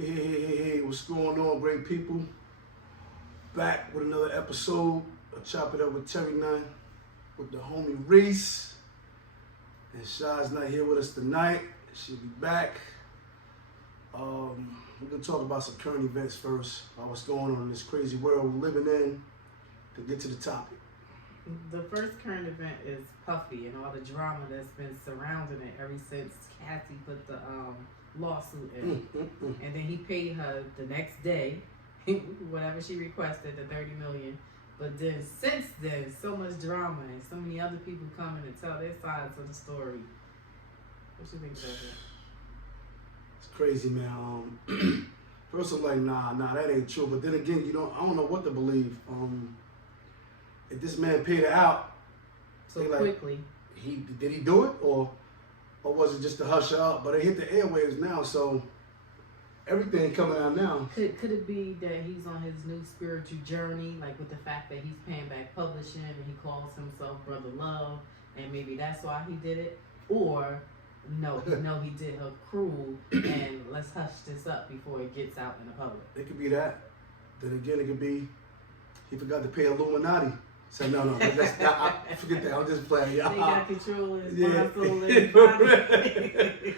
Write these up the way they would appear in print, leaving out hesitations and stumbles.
Hey, what's going on, great people? Back with another episode of Chop It Up with Terry Nunn with the homie Reese. And Shah's not here with us tonight. She'll be back. We're going to talk about some current events first, about what's going on in this crazy world we're living in, to get to the topic. The first current event is Puffy and all the drama that's been surrounding it ever since Cassie put the lawsuit in. And then he paid her the next day, whatever she requested, the $30 million. But then since then, so much drama and so many other people coming to tell their sides of the story. What you think about that? It's crazy, man. First I'm like, nah, that ain't true. But then again, I don't know what to believe. If this man paid her out so quickly, did he do it or was it just to hush her up? But it hit the airwaves now, so everything coming out now. Could it be that he's on his new spiritual journey, like with the fact that he's paying back publishing and he calls himself Brother Love, and maybe that's why he did it? Or no, he did her cruel, and let's hush this up before it gets out in the public. It could be that. Then again, it could be he forgot to pay Illuminati. So no, that's not, forget that. I'm just playing. They got control of his mind, soul, and his body.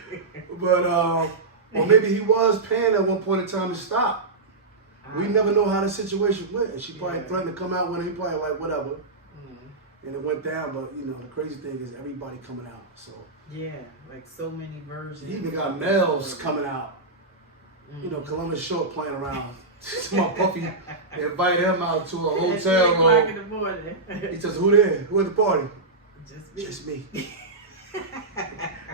But or maybe he was paying at one point in time to stop. We never know how the situation went. And she probably threatened to come out when he probably like whatever. And it went down. But the crazy thing is everybody coming out. So yeah, like so many versions. He even got males coming out. Columbus Short playing around. My Puffy invited him out to a hotel room. In the morning. He says, "Who there? Who at the party?" Just me.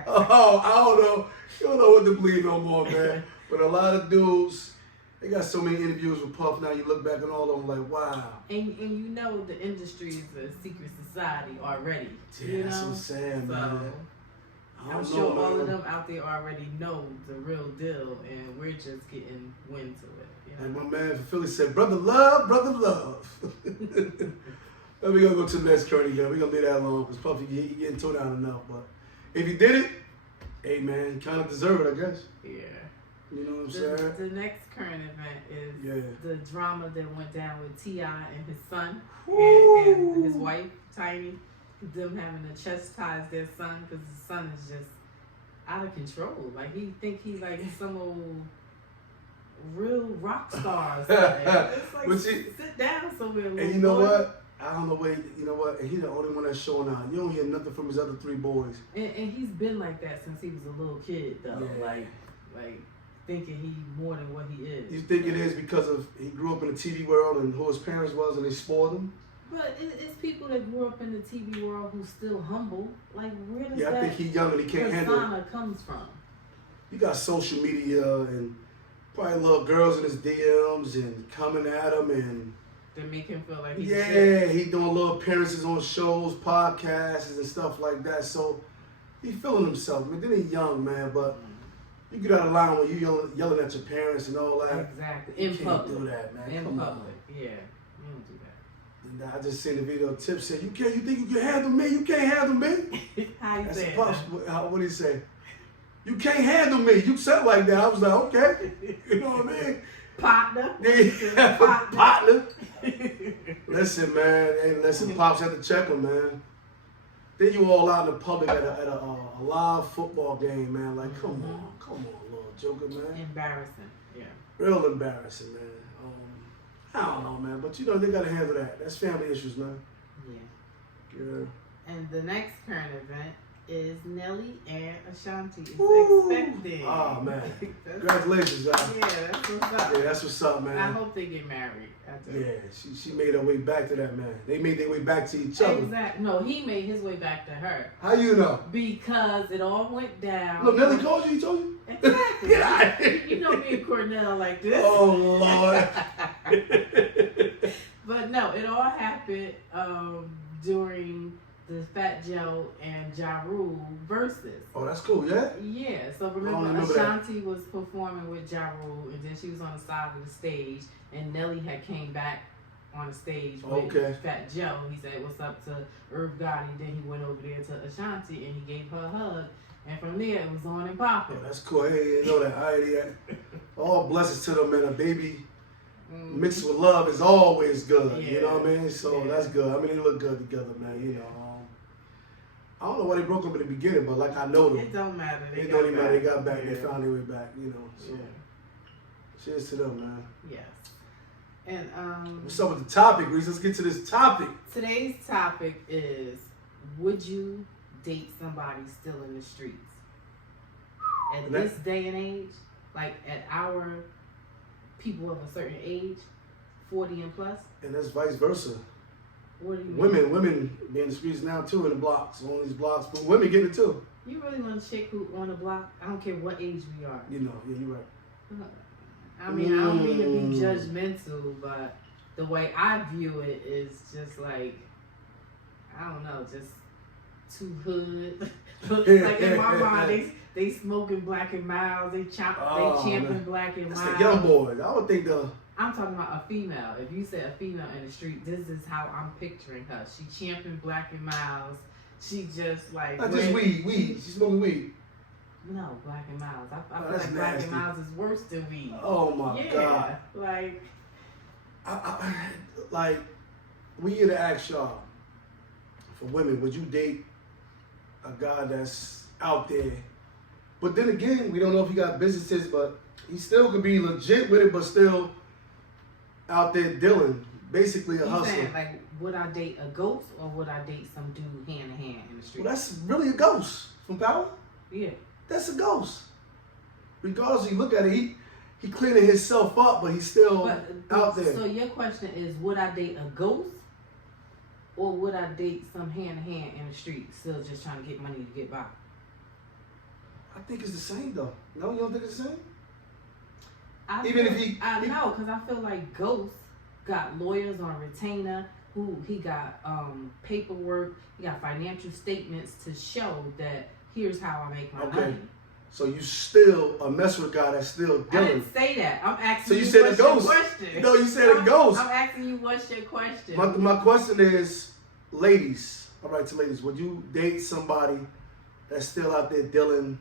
Oh, I don't know. You don't know what to believe no more, man. But a lot of dudes, they got so many interviews with Puff now. You look back at all of them like, wow. And the industry is a secret society already. Yeah, that's what I'm saying, man. I'm sure all of them out there already know the real deal, and we're just getting wind to it. And my man from Philly said, brother love. Then we're going to go to the next current event. We're going to leave that alone because Puffy, he getting tore down enough. But if he did it, hey, man, he kind of deserve it, I guess. Yeah. You know what I'm saying? The next current event is the drama that went down with T.I. and his son and his wife, Tiny. Them having to chastise their son because his son is just out of control. Like, he think he's like some old real rock star or something. It's like, sit down somewhere. And you know what? I don't know what, and he's the only one that's showing out. You don't hear nothing from his other three boys. And he's been like that since he was a little kid, though. Yeah. Like thinking he more than what he is. You think it is because of he grew up in the TV world and who his parents was and they spoiled him? But it's people that grew up in the TV world who's still humble. Like, where does I think he's young and he can't handle it. Comes from? You got social media and probably little girls in his DMs and coming at him and they make him feel like he's he doing little appearances on shows, podcasts and stuff like that. So he's feeling himself. I mean, then he's young, man, but you get out of line when you yelling at your parents and all that. Exactly. You can't do that, man. In Come public. on. Yeah. You don't do that. I just seen the video. Tip said, "You think you can handle me? You can't handle me." How you say what did he say? You can't handle me. You said like that. I was like, okay. You know what I mean? Partner. Yeah. Partner. Listen, man. Hey, listen, Pops had to check him, man. Then you all out in the public at a live football game, man. Like, come on, little joker, man. Embarrassing. Yeah. Real embarrassing, man. I don't know, man, but they gotta handle that. That's family issues, man. Yeah. And the next current event is Nelly and Ashanti is expected. Oh man, congratulations, y'all. Yeah, that's what's up. Yeah, that's what's up, man. I hope they get married. She made her way back to that man. They made their way back to each other. Exactly. No, he made his way back to her. How you know? Because it all went down. Look, Nelly called you. He told you. Exactly. Yeah. You know me and Cornell like this. Oh Lord. But no, it all happened during the Fat Joe and Ja Rule versus. Oh, that's cool, yeah? Yeah, so remember Ashanti was performing with Ja Rule, and then she was on the side of the stage, and Nelly had came back on the stage with Fat Joe. He said, "What's up?" to Irv Gotti. Then he went over there to Ashanti, and he gave her a hug. And from there, it was on and popping. Oh, that's cool. Hey, I didn't know that. I didn't all blessings to them, and a baby mixed with love is always good. Yeah. You know what I mean? So that's good. I mean, they look good together, man. You know. I don't know why they broke up in the beginning, but like I know them. It don't matter. It don't even matter. They got back. They found their way back. You know. So cheers to them, man. Yes. And what's up with the topic, Reese? Let's get to this topic. Today's topic is: would you date somebody still in the streets? At this day and age, like at our people of a certain age, 40 and plus. And that's vice versa. What do you mean? Women be in the streets now too, in the blocks, on these blocks, but women get it too. You really want a chick who on the block? I don't care what age we are. You know, yeah, you're right. I mean, I don't mean to be judgmental, but the way I view it is just like, I don't know, just too hood. Like in my mind, they smoking Black and Miles, they champing Black and Miles. That's the young boys. I would think I'm talking about a female. If you say a female in the street, this is how I'm picturing her. She champing Black and Miles. She just like not just weed. She's smoking weed. No, Black and Miles. I feel that's like Black nasty. and Miles is worse than weed. Oh my God. Like, like we here to ask y'all, for women, would you date a guy that's out there? But then again, we don't know if he got businesses, but he still could be legit with it, but still out there dealing, basically a hustler. Saying, like, would I date a ghost or would I date some dude hand to hand in the street? Well, that's really a ghost from Power. Yeah. That's a ghost. Regardless, you look at it, he cleaning himself up, but he's still out there. So your question is, would I date a ghost or would I date some hand to hand in the street, still just trying to get money to get by? I think it's the same though. No, you don't think it's the same? I know, because I feel like Ghost got lawyers on retainer, who he got paperwork, he got financial statements to show that here's how I make my money. So you still a mess with a guy that's still dealing. I didn't say that. I'm asking so you you said what's a ghost. Your question. No, you said a ghost. I'm asking you what's your question. My question is, ladies, all right, to ladies, would you date somebody that's still out there dealing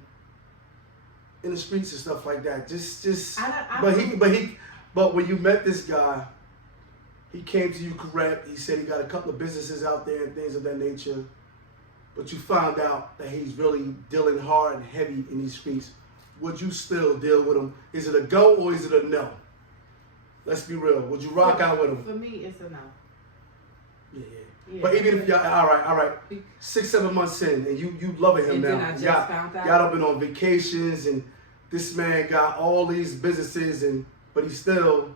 in the streets and stuff like that? But when you met this guy, he came to you correct. He said he got a couple of businesses out there and things of that nature. But you found out that he's really dealing hard and heavy in these streets. Would you still deal with him? Is it a go or is it a no? Let's be real. Would you rock out with him? For me, it's a no. Yeah. But even if y'all, all right, 6-7 months in, and you loving him and now. Then I just found out. Y'all have been on vacations, and this man got all these businesses, but he's still.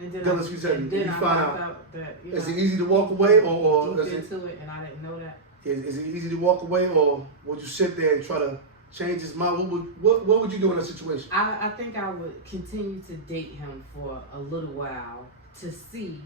And then you found out that is it easy to walk away, or deep is into it, and I didn't know that. Is it easy to walk away, or would you sit there and try to change his mind? What would you do in that situation? I think I would continue to date him for a little while to see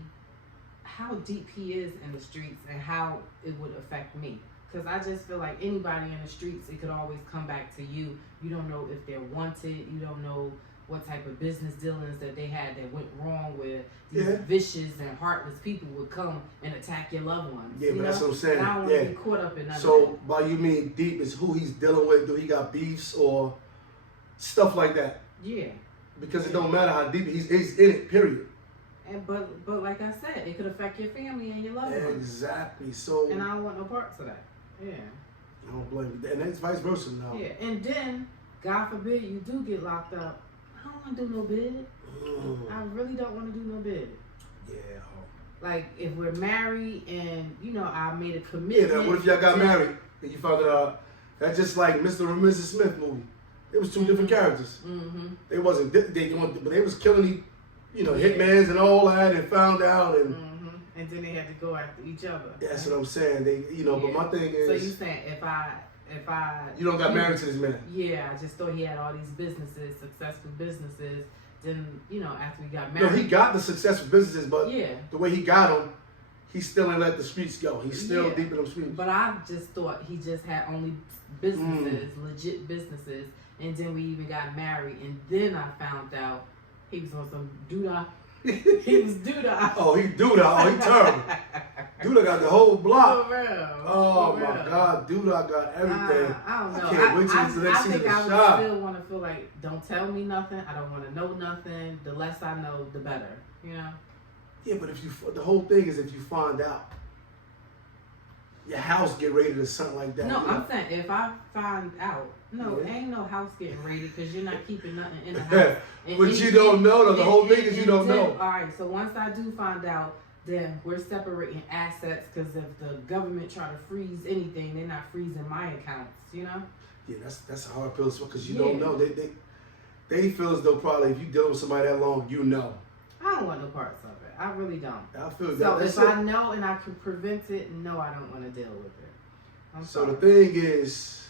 how deep he is in the streets and how it would affect me. Because I just feel like anybody in the streets, it could always come back to you. You don't know if they're wanted. You don't know what type of business dealings that they had that went wrong, where these vicious and heartless people would come and attack your loved ones. Yeah, but that's what I'm saying. And I don't want to be caught up in that. So by you mean deep is who he's dealing with? Do he got beefs or stuff like that? Yeah. Because it don't matter how deep he's in it. Period. And but like I said, it could affect your family and your loved ones. Exactly. So. And I don't want no parts of that. Yeah. I don't blame you. And it's vice versa now. Yeah. And then, God forbid, you do get locked up. I don't want to do no bid. I really don't want to do no bid. Yeah. Like, if we're married and, I made a commitment. Yeah, what if y'all got married and you found out that's just like Mr. and Mrs. Smith movie. It was two different characters. Mm-hmm. They wasn't, but they was killing, hitmans and all that, and found out. And and then they had to go after each other. That's what I'm saying. But my thing is. So you saying if I you don't got married to this man? Yeah, I just thought he had all these businesses, successful businesses. Then after we got married, no, he got the successful businesses, but the way he got them, he still ain't let the streets go. He's still deep in them streets. But I just thought he just had only businesses, legit businesses, and then we even got married, and then I found out he was on some He was Duda. Oh, he Duda. Oh, he terrible. Duda got the whole block. For real. Oh For my real. God, Duda got everything. I don't know. I can't wait till the next I season think I of would Shop. still want to feel like, don't tell me nothing. I don't want to know nothing. The less I know, the better. You know? Yeah, but the whole thing is if you find out, your house get raided or something like that. No, you know? I'm saying if I find out, no, Yeah. ain't no house getting raided because you're not keeping nothing in the house. But you don't know, though. The whole thing is you don't know. All right, so once I do find out, then we're separating assets because if the government try to freeze anything, they're not freezing my accounts, you know? Yeah, that's how I feel as well, because you don't know. They feel as though probably if you deal with somebody that long, you know. I don't want no parts of it. I really don't. I feel So that's if it. I know and I can prevent it, no, I don't want to deal with it. I'm So sorry. the thing is,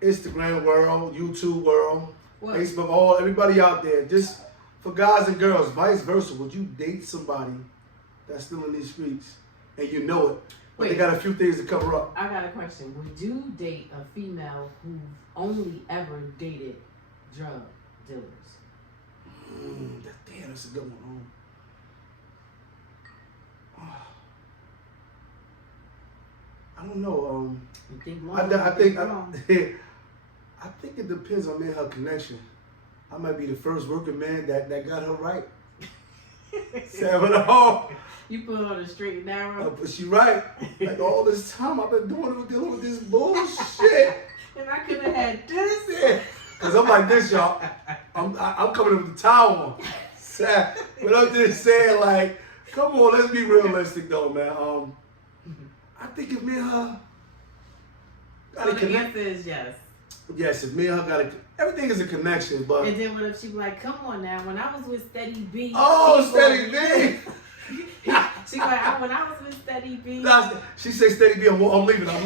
Instagram world, YouTube world, What? Facebook, everybody out there, just for guys and girls, vice versa, would you date somebody that's still in these streets and you know it, but they Wait. got a few things to cover up? I got a question. Would you date a female who only ever dated drug dealers? Damn, that's a good one. I don't know. You think long, I you think wrong. I think it depends on me and her connection. I might be the first working man that got her right. 7-0. You put her on a straight and narrow. But she right. Like all this time I've been dealing with this bullshit. And I could have had this. Yeah. Cause I'm like this, y'all. I'm coming up with the towel on. But I'm just saying, like, come on, let's be realistic though, man. I think if me and her got So a the connection. answer is yes. Yes, if me and her got everything is a connection, but And then what if she be like, come on now, when I was with Steady B. oh, he Steady bought B. She like, when I was with Steady B. She say Steady B. I'm leaving. I'm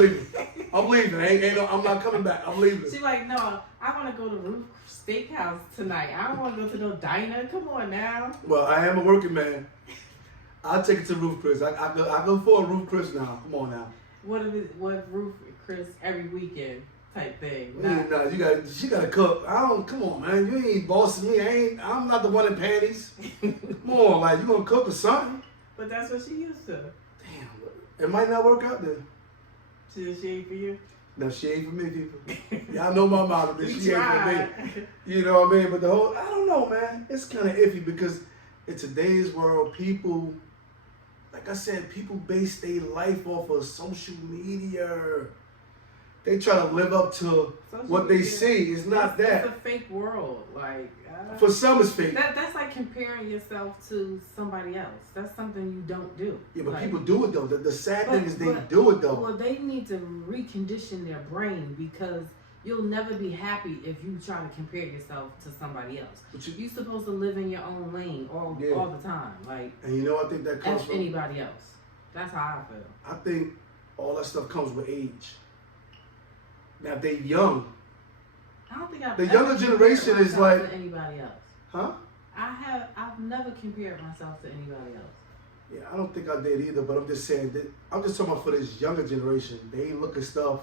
leaving. I'm not coming back. I'm leaving. She like, no, I want to go to Roof Steakhouse tonight. I don't want to go to no diner. Come on now. Well, I am a working man. I'll take it to Roof Chris. I go for a Roof Chris now. Come on now. What Roof Chris every weekend type thing. No, she gotta cook. Come on, man. You ain't bossing me. I'm not the one in panties. Come on, like you gonna cook or something. But that's what she used to. Damn, it might not work out then. She ain't for you. No, she ain't for me, people. Y'all know my mother, but We she ain't for me. tried. You know what I mean? But I don't know, man. It's kind of iffy because in today's world, people, like I said, people base their life off of social media. They try to live up to Social what they media, see. It's not that. It's a fake world. Like For some, it's fake. that's like comparing yourself to somebody else. That's something you don't do. Yeah, but like, people do it though. The sad thing is they but- do it though. Well, they need to recondition their brain because you'll never be happy if you try to compare yourself to somebody else. But You're supposed to live in your own lane all the time. Like, And you know, I think that comes F from. anybody else. That's how I feel. I think all that stuff comes with age. Now, if they young, I don't think I've The ever younger compared generation is myself like- to anybody else. huh? I've never compared myself to anybody else. Yeah, I don't think I did either, but I'm just saying that I'm just talking about for this younger generation. They look at stuff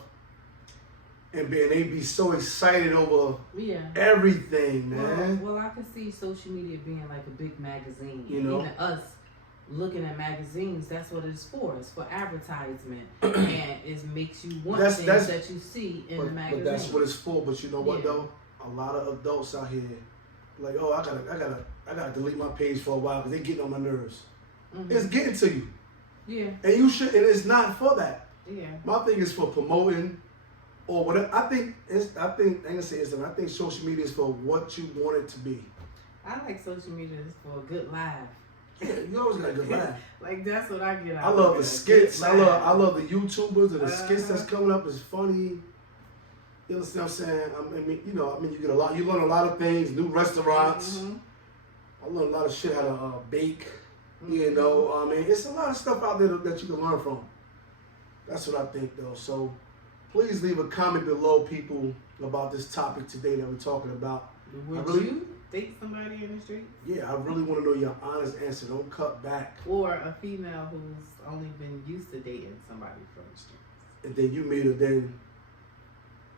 and they be so excited over Yeah. everything, man. Well, I can see social media being like a big magazine. You And know? even us looking at magazines, that's what it's for. It's for advertisement. And it makes you want That's- things that you see in the But magazine. that's what it's for. But you know what Yeah. though? A lot of adults out here, like, oh, I gotta delete my page for a while because they getting on my nerves. Mhm. It's getting to you, Yeah, and you should. And it's not for that. yeah. My thing is for promoting or whatever. I think I ain't gonna say it's. I think social media is for what you want it to be. I like social media for a good laugh. Yeah, you always got a good laugh. Like that's what I get out I of love it, the a skits. good I laugh. love the YouTubers and the skits that's Uh-huh. coming up. Is funny. You understand what I'm saying? You get a lot. You learn a lot of things. New restaurants. Mhm. I learned a lot of shit how to bake. You Mhm. know, I mean, it's a lot of stuff out there that you can learn from. That's what I think, though. So, please leave a comment below, people, about this topic today that we're talking about. Would really- you date somebody in the street? Yeah, I really want to know your honest answer. Don't cut back. Or a female who's only been used to dating somebody from the streets? And then you meet her, then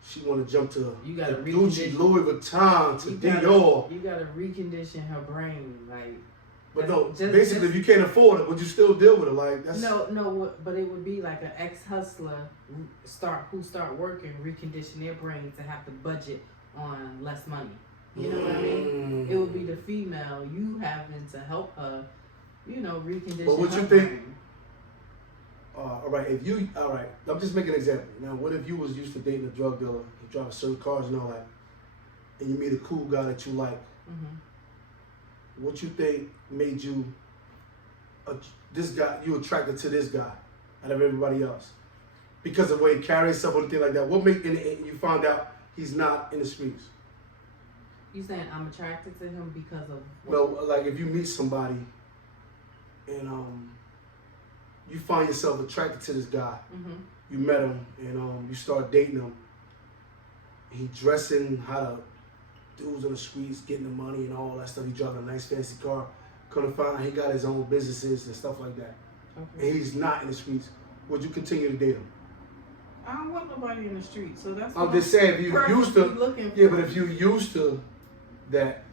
she want to jump to you gotta Gucci, Louis Vuitton, to Dior. You gotta recondition her brain, like. But no, basically, if you can't afford it, would you still deal with it? Like that's no, but it would be like an ex-hustler who start working, recondition their brain to have to budget on less money. You know what I mean? It would be the female, you having to help her, recondition. But what her you think? brain. All right, I'm just making an example. Now, what if you was used to dating a drug dealer, he driving certain cars and all that, and you meet a cool guy that you like? Mm-hmm. What you think made you you attracted to this guy out of everybody else? Because of the way he carries himself or anything like that. What made you found out he's not in the streets? You saying I'm attracted to him because of what? No, like if you meet somebody and you find yourself attracted to this guy. Mm-hmm. You met him and you start dating him. He dressing how the dudes on the streets getting the money and all that stuff. He driving a nice fancy car. Couldn't find he got his own businesses and stuff like that. Okay. And he's not in the streets. Would you continue to date him? I don't want nobody in the street, so that's. I'm just saying if you used to. Yeah, but if you used to that,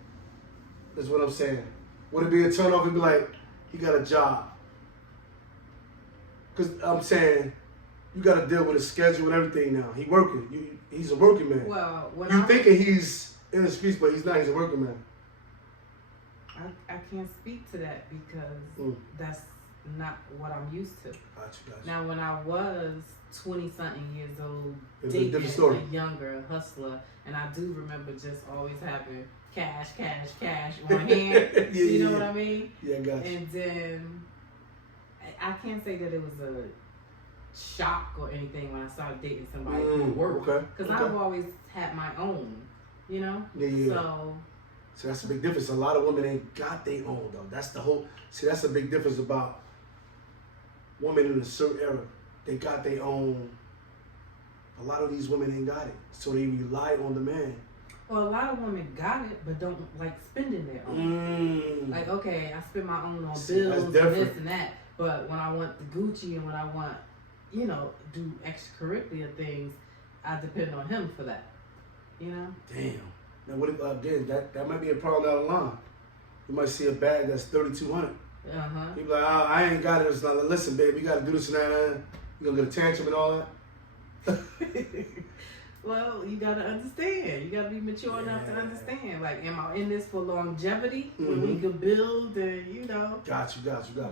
that's what I'm saying. Would it be a turn off and be like, he got a job? Because I'm saying you got to deal with his schedule and everything now. He working. He's a working man. Well, you thinking he's in the streets, but he's not. He's a working man. I can't speak to that because that's not what I'm used to. Gotcha. Now, when I was 20-something years old, dating a younger hustler, and I do remember just always having cash on hand. You know what I mean? Yeah, gotcha. And then I can't say that it was a shock or anything when I started dating somebody who worked. Because I've always had my own, Yeah. So that's a big difference. A lot of women ain't got their own though. That's that's a big difference about women in a certain era. They got their own. A lot of these women ain't got it. So they rely on the man. Well, a lot of women got it, but don't like spending their own. Like, okay, I spend my own on bills and this and that. But when I want the Gucci and when I want, do extracurricular things, I depend on him for that. Damn. Now, what if, again, that might be a problem down the line. You might see a bag that's $3,200. You be like, I ain't got it. It's like, listen, babe, you got to do this and that. You going to get a tantrum and all that? Well, you got to understand. You got to be mature enough to understand. Like, am I in this for longevity where we can build and, Got you.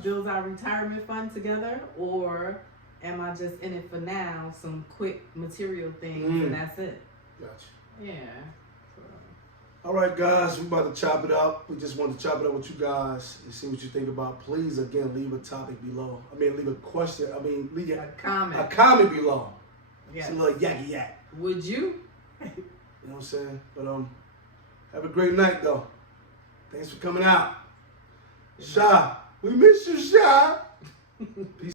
build our retirement fund together? Or am I just in it for now, some quick material things, and that's it? Got you. Yeah. All right, guys, we about to chop it up. We just want to chop it up with you guys and see what you think about. Please, again, leave a topic below. Leave a question. Leave a comment. A comment below. Yes. It's a little yakky yak. Would you? You know what I'm saying? But have a great night, though. Thanks for coming out. Sha, we miss you, Sha. Peace.